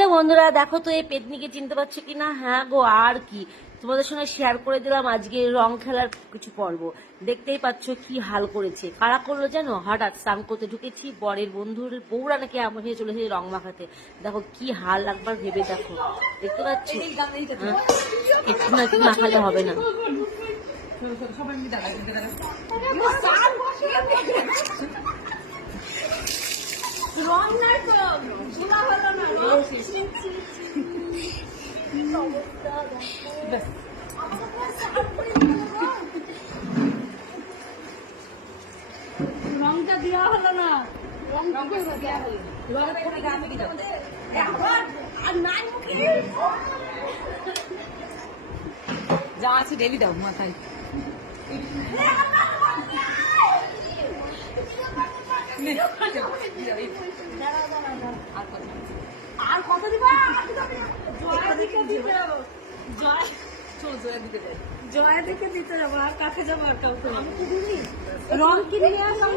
Hello বন্ধুরা, দেখো তো এই পেতনিকে চিনতে পারছো কিনা? হ্যাঁ গো, আর কি তোমাদের সঙ্গে শেয়ার করে দিলাম আজকে রং খেলার কিছু পর্ব। দেখতেই পাচ্ছ কি হাল করেছে। কারা করলো জানো? হঠাৎ স্নান করতে ঢুকেছি, বরের বন্ধুর বউরা নাকি আমাকে চলেছে রং মাখাতে। দেখো কি হাল, একবার ভেবে দেখো। দেখতে পাচ্ছ? একটু না একটু মাখালে হবে না। রং নাই তো, ঝোলা হলো না। রংটা দেওয়া হলো না, যা আছে ডেলি দাও মাথায়। আর কত দিবা? জয়া দিকে দিতে যাবো, আর কাছে যাবো, আর কাউকে রং কিনে আসো।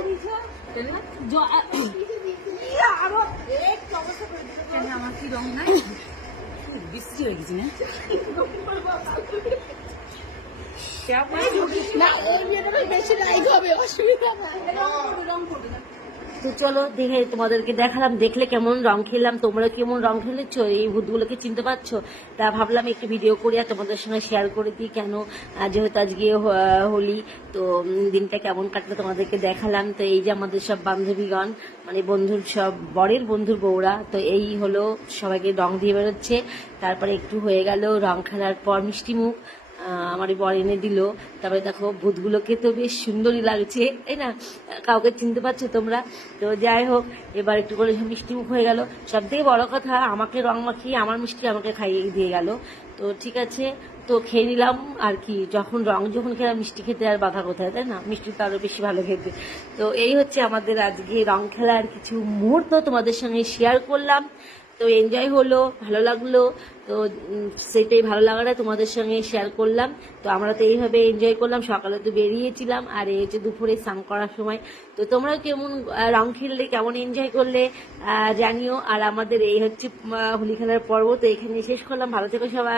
আমার কি রং নাই, বৃষ্টি হয়ে গেছে না? তো চলো দেখে তোমাদেরকে দেখালাম, দেখলে কেমন রং খেললাম, তোমরা কেমন রং খেলেছো, এই ভূতগুলোকে চিনতে পারছো? তা ভাবলাম একটু ভিডিও করি আর তোমাদের সঙ্গে শেয়ার করে দিই। কেন, যেহেতু আজকে হোলি, তো দিনটা কেমন কাটলো তোমাদেরকে দেখালাম। তো এই যে আমাদের সব বান্ধবীগণ, মানে বন্ধুর সব বরের বন্ধুর বউরা, তো এই হলো সবাইকে রং দিয়ে বেরোচ্ছে। তারপরে একটু হয়ে গেল রং খেলার পর মিষ্টি মুখ আমার বর এনে দিল। তারপরে দেখো ভূতগুলোকে তো বেশ সুন্দরই লাগছে, তাই না? কাউকে চিনতে পারছো তোমরা? তো যাই হোক, এবার একটু করে মিষ্টি মুখ হয়ে গেল। সব থেকে বড় কথা, আমাকে রং মাখিয়ে আমার মিষ্টি আমাকে খাইয়ে দিয়ে গেল। তো ঠিক আছে, তো খেয়ে নিলাম আর কি। যখন খেলাম, মিষ্টি খেতে আর বাধা কোথায়, তাই না? মিষ্টি তো আরো বেশি ভালো খেতে। তো এই হচ্ছে আমাদের আজকে রং খেলার কিছু মুহূর্ত তোমাদের সঙ্গে শেয়ার করলাম। তো এনজয় হলো, ভালো লাগলো। তো সেটাই ভালো লাগাটা তোমাদের সঙ্গে শেয়ার করলাম। তো আমরা তো এইভাবে এনজয় করলাম। সকালে তো বেরিয়েছিলাম, আর এই হচ্ছে দুপুরে স্নান করার সময়। তো তোমরা কেমন রং খেললে, কেমন এনজয় করলে জানিও। আর আমাদের এই হচ্ছে হোলি খেলার পর্ব। তো এখানে শেষ করলাম। ভালো থেকো সবাই।